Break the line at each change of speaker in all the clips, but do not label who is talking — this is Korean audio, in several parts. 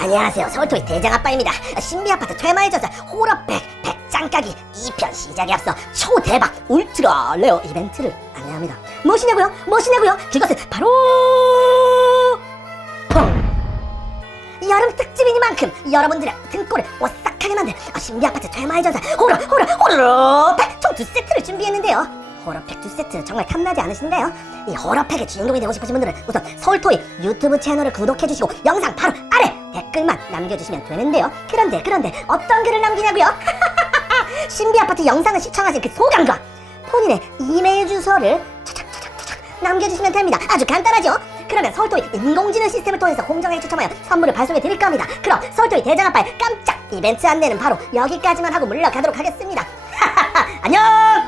안녕하세요 서울토이 대장아빠입니다 신비 아파트 퇴마의 저자 호러백 백장가기 2편 시작에 앞서 초대박 울트라 레어 이벤트를 안내합니다 무엇이냐고요? 무엇이냐고요? 그것은 바로 펑! 여름 특집이니만큼 여러분들의 등골을 오싹하게 만든 신비 아파트 퇴마의 전사 호러 호러 호러백 총 두 세트를 준비했는데요 호러팩 두 세트 정말 탐나지 않으신가요? 이 호러팩의 주인공이 되고 싶으신 분들은 우선 서울토이 유튜브 채널을 구독해주시고 영상 바로 댓글만 남겨주시면 되는데요 그런데 그런데 어떤 글을 남기냐고요? 신비 아파트 영상을 시청하신 그 소감과 본인의 이메일 주소를 차착차착차착 남겨주시면 됩니다. 아주 간단하죠? 그러면 서울토이 인공지능 시스템을 통해서 공정하게 추첨하여 선물을 발송해 드릴 겁니다. 그럼 서울토이 대장아빠의 깜짝 이벤트 안내는 바로 여기까지만 하고 물러가도록 하겠습니다. 안녕!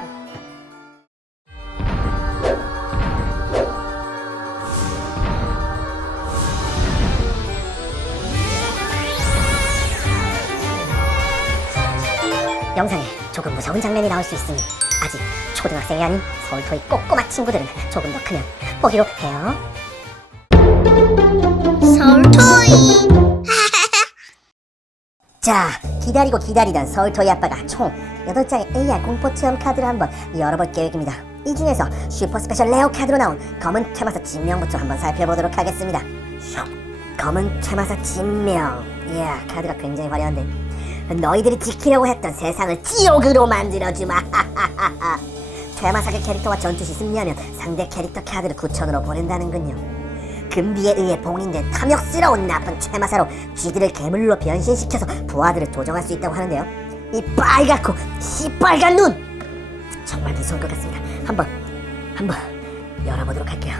영상에 조금 무서운 장면이 나올 수 있으니 아직 초등학생이 아닌 서울토이 꼬꼬마 친구들은 조금 더 크면 보기로 해요.
서울토이
자, 기다리고 기다리던 서울토이 아빠가 총 8장의 AR 공포 체험 카드를 한번 열어볼 계획입니다. 이 중에서 슈퍼 스페셜 레어 카드로 나온 검은 퇴마사 진명부터 한번 살펴보도록 하겠습니다. 슉, 검은 퇴마사 진명. 이야, 카드가 굉장히 화려한데. 너희들이 지키려고 했던 세상을 지옥으로 만들어주마. 퇴마사계 캐릭터와 전투 시 승리하면 상대 캐릭터 카드를 구천으로 보낸다는군요. 금비에 의해 봉인된 탐욕스러운 나쁜 퇴마사로 쥐들을 괴물로 변신시켜서 부하들을 조종할 수 있다고 하는데요. 이 빨갛고 시빨간 눈 정말 무서울 것 같습니다. 한번 한번 열어보도록 할게요.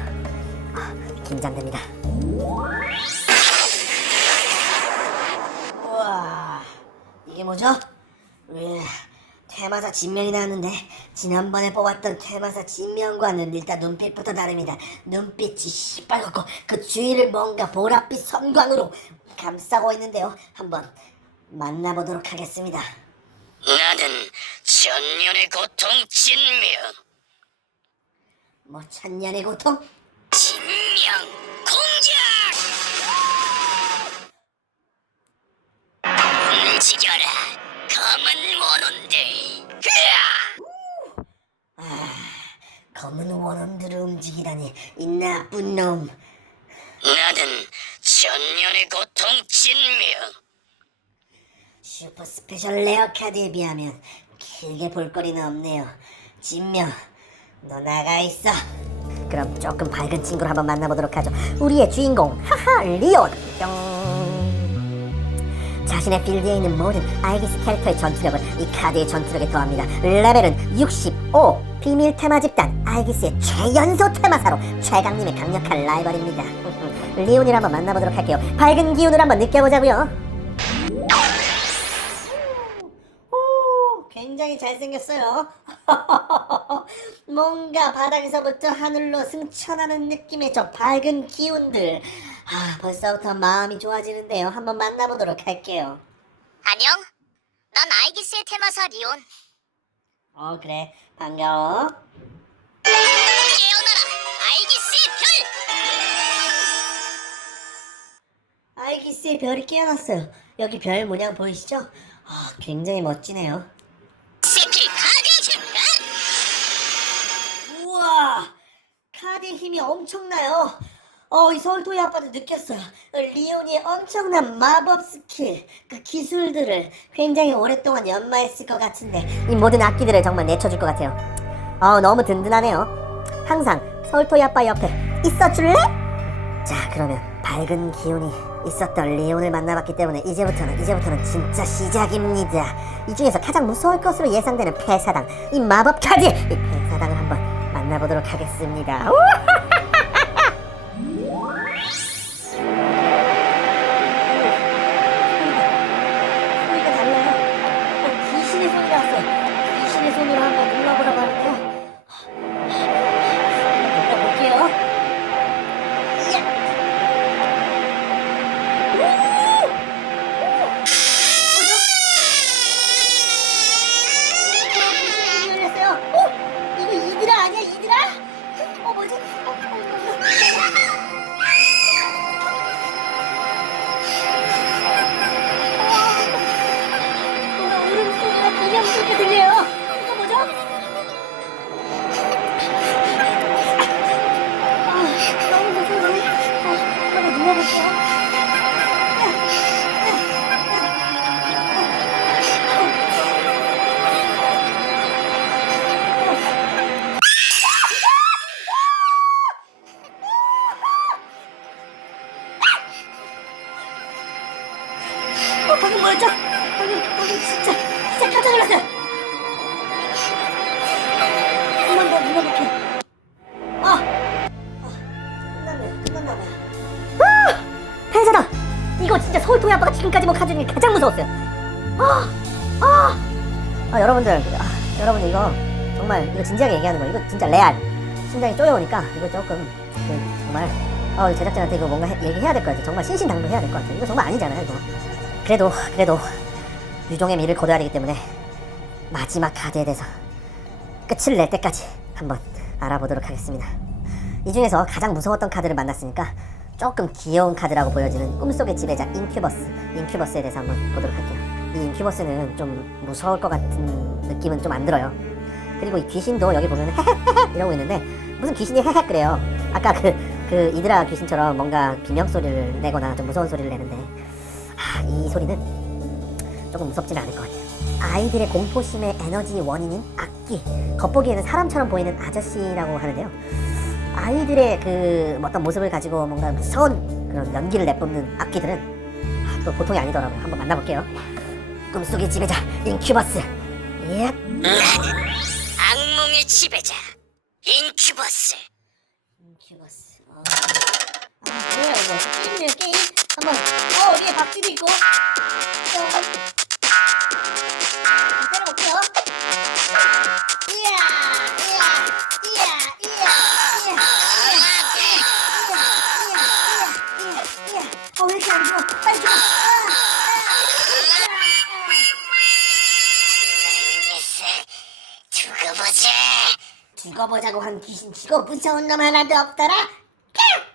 아, 긴장됩니다. 뭐죠? 왜 퇴마사 진면이 나왔는데 지난번에 뽑았던 퇴마사 진면과는 일단 눈빛부터 다릅니다. 눈빛이 시뻘겋고 그 주위를 뭔가 보랏빛 섬광으로 감싸고 있는데요. 한번 만나보도록 하겠습니다.
나는 천년의 고통 진명
뭐 천년의 고통?
진명 공작 움직여라 검은 원혼들 으아!
검은 원혼들을 움직이다니 이 나쁜 놈.
나는 천년의 고통 진명
슈퍼 스페셜 레어 카드에 비하면 크게 볼거리는 없네요. 진명, 너 나가 있어. 그럼 조금 밝은 친구를 한번 만나보도록 하죠. 우리의 주인공, 하하, 리온. 뿅. 자신의 필드에 있는 모든 아이기스 캐릭터의 전투력을 이 카드의 전투력에 더합니다. 레벨은 65. 비밀 테마 집단 아이기스의 최연소 테마사로 최강님의 강력한 라이벌입니다. 리온이를 한번 만나보도록 할게요. 밝은 기운을 한번 느껴보자고요. 오, 굉장히 잘생겼어요. 뭔가 바닥에서부터 하늘로 승천하는 느낌의 저 밝은 기운들. 아, 벌써부터 마음이 좋아지는데요. 한번 만나보도록 할게요.
안녕 난 아이기스의 테마사 리온
어, 그래. 반가워.
깨어나라 아이기스의 별
아이기스의 별이 깨어났어요. 여기 별 모양 보이시죠? 아, 굉장히 멋지네요.
스킬 카드 증가
우와! 카드의 힘이 엄청나요. 어, 이 서울토이 아빠도 느꼈어요. 리온이 엄청난 마법 스킬, 그 기술들을 굉장히 오랫동안 연마했을 것 같은데 이 모든 악기들을 정말 내쳐줄 것 같아요. 어, 너무 든든하네요. 항상 서울토이 아빠 옆에 있어줄래? 자, 그러면 밝은 기운이 있었던 리온을 만나봤기 때문에 이제부터는 이제부터는 진짜 시작입니다. 이 중에서 가장 무서울 것으로 예상되는 폐사당, 이 마법 카드, 이 폐사당을 한번 만나보도록 하겠습니다. 우와! 나왔어요. 어, 방금 뭐였죠? 방금, 방금 진짜, 진짜 깜짝 놀랐어요. 한번 더 눌러볼게요. 아! 아, 끝났네, 끝났나 봐요. 아! 팬사다! 이거 진짜 서울통의 아빠가 지금까지 뭐 가진 게 가장 무서웠어요. 아! 아! 아, 여러분들, 아, 여러분들 이거 정말 이거 진지하게 얘기하는 거 이거 진짜 레알. 심장이 쪼여오니까 이거 조금 그, 정말 어, 제작진한테 이거 뭔가 해- 얘기해야 될 것 같아요. 정말 신신당부해야 될 것 같아요. 이거 정말 아니잖아요, 이거. 그래도 그래도 유종의 미를 거둬야 되기 때문에 마지막 카드에 대해서 끝을 낼 때까지 한번 알아보도록 하겠습니다. 이 중에서 가장 무서웠던 카드를 만났으니까 조금 귀여운 카드라고 보여지는 꿈속의 지배자 인큐버스 인큐버스에 대해서 한번 보도록 할게요. 이 인큐버스는 좀 무서울 것 같은 느낌은 좀 안 들어요. 그리고 이 귀신도 여기 보면 이러고 있는데 무슨 귀신이 헤헤 그래요. 아까 그, 그 이드라 귀신처럼 뭔가 비명 소리를 내거나 좀 무서운 소리를 내는데 아, 이 소리는 조금 무섭지는 않을 것 같아요. 아이들의 공포심의 에너지 원인인 악기. 겉보기에는 사람처럼 보이는 아저씨라고 하는데요. 아이들의 그 어떤 모습을 가지고 뭔가 무서운 그런 연기를 내뿜는 악기들은 아, 또 보통이 아니더라고요. 한번 만나볼게요. 꿈속의 지배자 인큐버스. 예.
악몽의 지배자 인큐버스
인큐버스. 어. 아, 뭐야 이거? 게임이에요 게임. 한번. 어 위에 박쥐도 있고. 어. 어, 죽어? 죽어. 죽어보자고 한 귀신 치고 무서운 놈 하나도 없더라.
오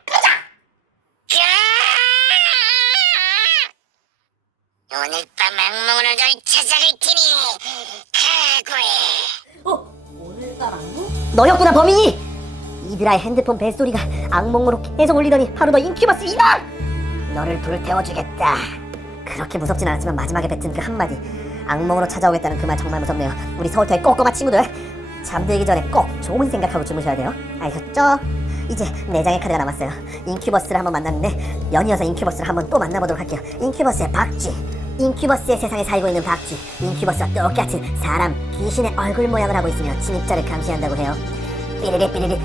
너였구나 범인이! 이드라의 핸드폰 벨소리가 악몽으로 계속 울리더니 바로 너 인큐버스 이놈! 너를 불태워주겠다. 그렇게 무섭진 않았지만 마지막에 뱉은 그 한마디. 악몽으로 찾아오겠다는 그 말 정말 무섭네요. 우리 서울터의 꼬꼬마 친구들. 잠들기 전에 꼭 좋은 생각하고 주무셔야 돼요. 아셨죠? 이제 네 장의 카드가 남았어요. 인큐버스를 한번 만났는데 연이어서 인큐버스를 한번 또 만나보도록 할게요. 인큐버스의 박쥐 인큐버스의 세상에 살고 있는 박쥐 인큐버스와 똑같은 사람 귀신의 얼굴 모양을 하고 있으며 침입자를 감시한다고 해요. 삐리리 삐리리.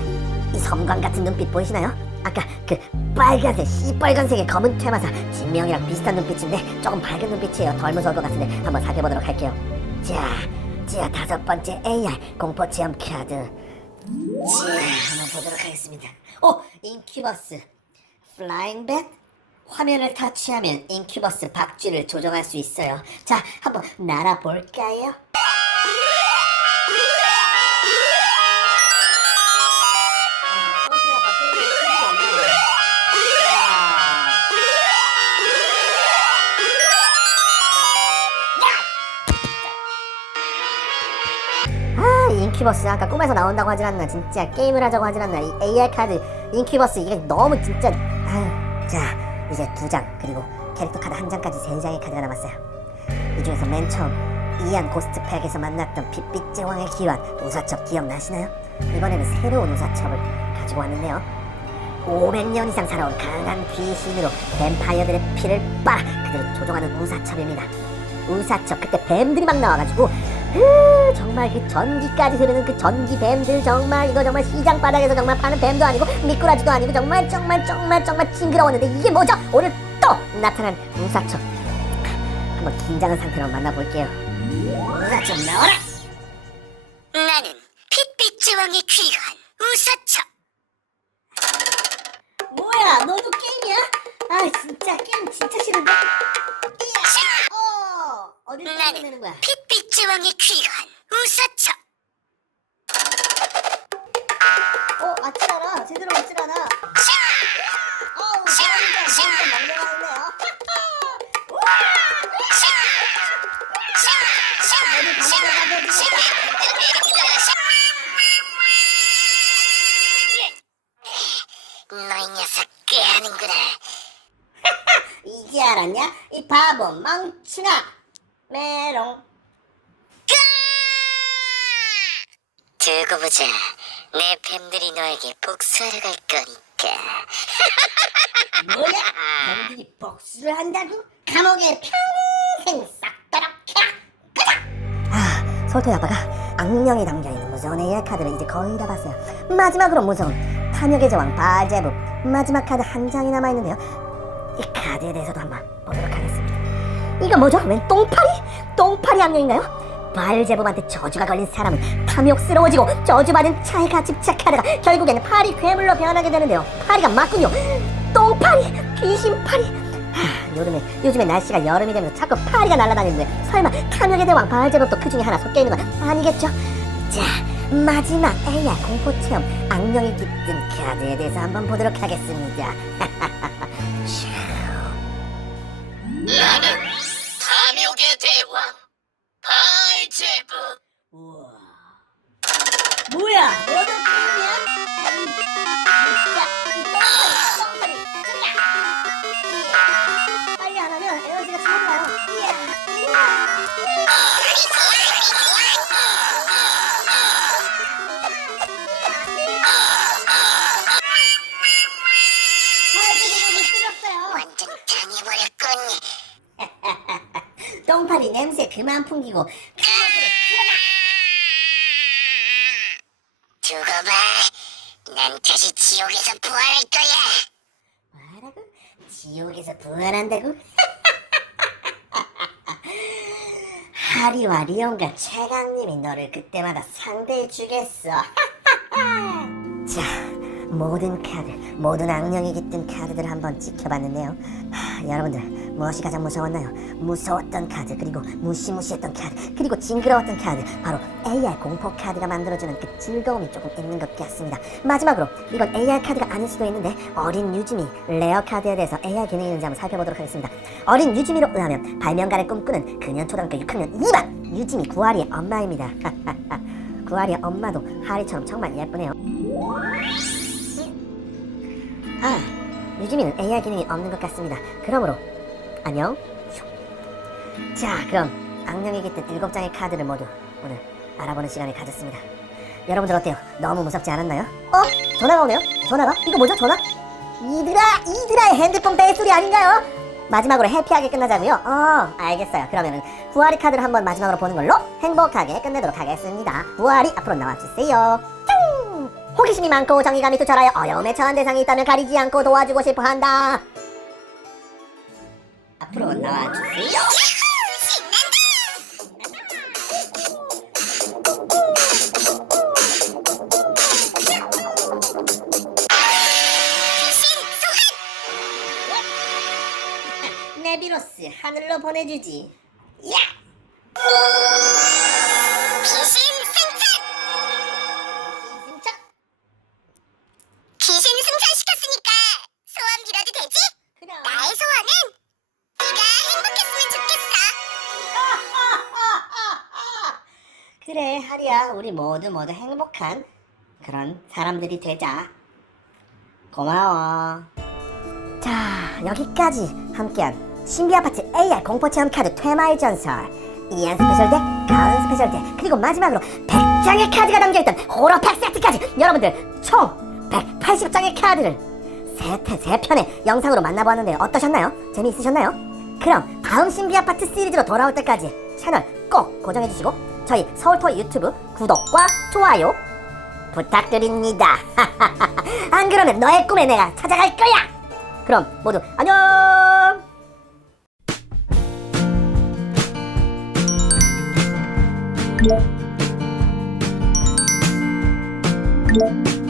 이 섬광 같은 눈빛 보이시나요? 아까 그 빨간색 시뻘건색의 검은 퇴마사 진명이랑 비슷한 눈빛인데 조금 밝은 눈빛이에요. 덜 무서울 것 같은데 한번 사귀어보도록 할게요. 자, 자 다섯 번째 AR 공포 체험 카드. 자 한번 보도록 하겠습니다. 오 인큐버스. 플라잉 뱃 화면을 터치하면 인큐버스 박쥐를 조정할 수 있어요. 자 한번 날아볼까요? 아 인큐버스 아까 꿈에서 나온다고 하질 않나. 진짜 게임을 하자고 하질 않나. 이 AR 카드 인큐버스 이게 너무 진짜 자 이제 두 장 그리고 캐릭터 카드 한 장까지 세 장의 카드가 남았어요. 이 중에서 맨 처음 이안 고스트팩에서 만났던 빛빛 제왕의 기환 우사첩 기억나시나요? 이번에는 새로운 우사첩을 가지고 왔는데요. 500년 이상 살아온 강한 귀신으로 뱀파이어들의 피를 빨아 그들을 조종하는 우사첩입니다. 우사첩 그때 뱀들이 막 나와가지고 으, 정말 그 전기까지 흐르는 그 전기 뱀들 정말 이거 정말 시장 바닥에서 정말 파는 뱀도 아니고 미꾸라지도 아니고 정말 정말 정말 정말 징그러웠는데 이게 뭐죠? 오늘 또 나타난 우사첩 한번 긴장한 상태로 만나볼게요. 우사첩 나와라!
나는 빛빛 제왕의 귀환 우사첩
뭐야 너도 게임이야? 아 진짜 게임 진짜 싫은데 어 어딜
나는
내는 거야?
빛빛 제왕의 귀환 우사첩
어 맞질 않아. 제대로 맞질 않아. 어우 잘한다 진짜 만들어놨네요
너희 녀석 꾀하는구나.
이제 알았냐? 이 바보 멍충아 메롱
두고 보자. 내 뱀들이 너에게 복수하러 갈 거니까.
뭐야? 너희들이 복수를 한다고? 감옥에 평생 싹도록 가자! 아, 솔토 아빠가 악령이 담겨있는 무서운 AI 카드를 이제 거의 다 봤어요. 마지막으로 무서운 탐욕의 제왕 발제부 마지막 카드 한 장이 남아있는데요. 이 카드에 대해서도 한번. 이거 뭐죠? 웬 똥파리? 똥파리 악령인가요? 발제부한테 저주가 걸린 사람은 탐욕스러워지고 저주받은 차에가 집착하다가 결국에는 파리 괴물로 변하게 되는데요. 파리가 맞군요. 똥파리, 귀신파리. 하, 요즘에 요즘에 날씨가 여름이 되면서 자꾸 파리가 날아다니는데 설마 탐욕의 대왕 발제부도 그 중에 하나 섞여 있는 건 아니겠죠? 자 마지막 AR 공포 체험 악령이 깃든 카드에 대해서 한번 보도록 하겠습니다.
탐욕의 대왕 발제부.
우와. 뭐야? 너도 이야. 빨리 안 하면 에너지가 차올라요. 풍기고
두고 봐. 난 다시 지옥에서 부활할 거야.
뭐라고? 지옥에서 부활한다고? 하리와 리온과 최강님이 너를 그때마다 상대해 주겠어. 자, 모든 카드, 모든 악령이 깃든 카드들 한번 지켜봤는데요. 하, 여러분들 무엇이 가장 무서웠나요? 무서웠던 카드, 그리고 무시무시했던 카드, 그리고 징그러웠던 카드, 바로 AR 공포 카드가 만들어주는 그 즐거움이 조금 있는 것 같습니다. 마지막으로 이건 AR 카드가 아닐 수도 있는데 어린 유즈미 레어 카드에 대해서 AR 기능이 있는지 한번 살펴보도록 하겠습니다. 어린 유즈미로 의하면 발명가를 꿈꾸는 그년 초등학교 6학년 2반 유즈미 구하리의 엄마입니다. 구하리의 엄마도 하리처럼 정말 예쁘네요. 아, 유지민은 AR 기능이 없는 것 같습니다. 그러므로 안녕. 슉. 자, 그럼 악령이 깃든 일곱 장의 카드를 모두 오늘 알아보는 시간을 가졌습니다. 여러분들 어때요? 너무 무섭지 않았나요? 어? 전화가 오네요? 전화가? 이거 뭐죠? 전화? 이들아, 이들아의 핸드폰 벨소리 아닌가요? 마지막으로 해피하게 끝나자고요? 어, 알겠어요. 그러면은 부활이 카드를 한번 마지막으로 보는 걸로 행복하게 끝내도록 하겠습니다. 부활이 앞으로 나와주세요. 뿅! 호기심이 많고 정의감이 투철하여 어려움에 처한 대상이 있다면 가리지 않고 도와주고 싶어 한다. 앞으로 나와주세요. 네비로스 하늘로 보내주지. 그래 하리야 우리 모두 모두 행복한 그런 사람들이 되자 고마워 자 여기까지 함께한 신비 아파트 AR 공포체험 카드 퇴마의 전설 이안 스페셜 덱, 가은 스페셜 덱 그리고 마지막으로 100장의 카드가 담겨있던 호러팩 세트까지 여러분들 총 180장의 카드를 세태 세 편의 영상으로 만나보았는데요 어떠셨나요? 재미있으셨나요? 그럼 다음 신비 아파트 시리즈로 돌아올 때까지 채널 꼭 고정해주시고 저희 서울토 유튜브 구독과 좋아요 부탁드립니다. 안 그러면 너의 꿈에 내가 찾아갈 거야. 그럼 모두 안녕.
Thank